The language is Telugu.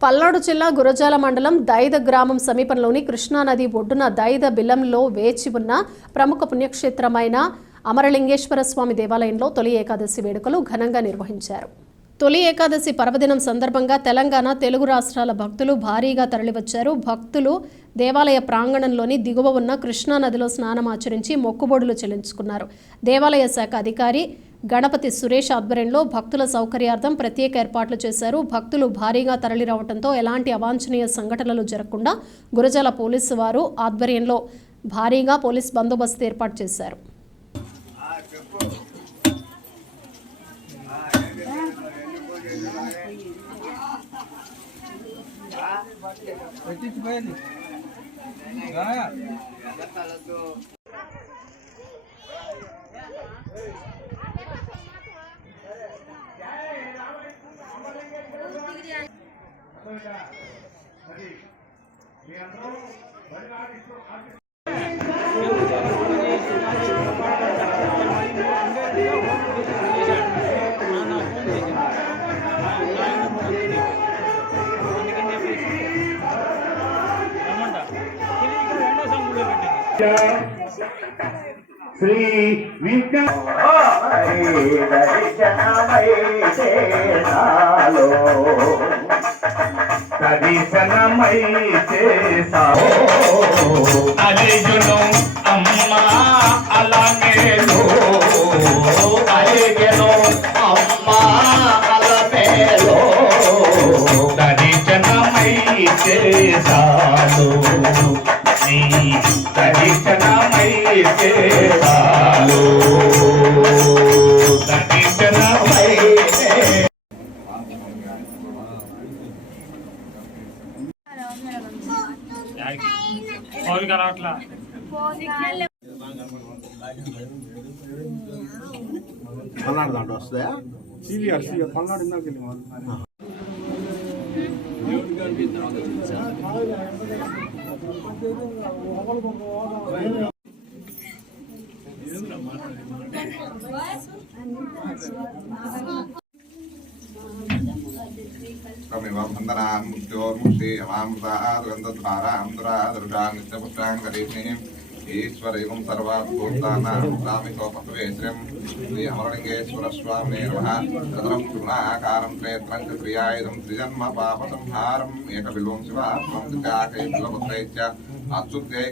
పల్నాడు జిల్లా గురజాల మండలం దైద గ్రామం సమీపంలోని కృష్ణానది ఒడ్డున దైద బిలంలో వేచి ఉన్న ప్రముఖ పుణ్యక్షేత్రమైన అమరలింగేశ్వర స్వామి దేవాలయంలో తొలి ఏకాదశి వేడుకలు ఘనంగా నిర్వహించారు. తొలి ఏకాదశి పర్వదినం సందర్భంగా తెలంగాణ, తెలుగు రాష్ట్రాల భక్తులు భారీగా తరలివచ్చారు. భక్తులు దేవాలయ ప్రాంగణంలోని దిగువ ఉన్న కృష్ణానదిలో స్నానమాచరించి మొక్కుబడులు చెల్లించుకున్నారు. దేవాలయ శాఖ అధికారి గణపతి సురేష్ ఆధ్వర్యంలో భక్తుల సౌకర్యార్థం ప్రత్యేక ఏర్పాట్లు చేశారు. భక్తులు భారీగా తరలిరావడంతో ఎలాంటి అవాంఛనీయ సంఘటనలు జరగకుండా గురజాల పోలీసు వారు ఆధ్వర్యంలో భారీగా పోలీస్ బందోబస్తు ఏర్పాటు చేశారు. శ్రీ దర్శనమై అరేజును అమ్మా అలమేలు అరేగెను అమ్మా అలమేలో దర్శనమై చేసాలు దర్శనమై చేసాలు దర్శనమై పల్నాడు దాంట్లో వస్తాయా సీరియర్ పల్నాడు ఇందాక ఈశ్వరైవం సర్వాభూతానాం రామికోపవేశ్వరం శ్రీ అమరలింగేశ్వర స్వామి నమః కృణాకారం క్షేత్రం క్రియాయుధం త్రిజన్మ పాప సంహారం ఏకబిల్వం శివాత్మం త్రికాకై బిల్వపత్రైశ్చ అచ్యుత్యై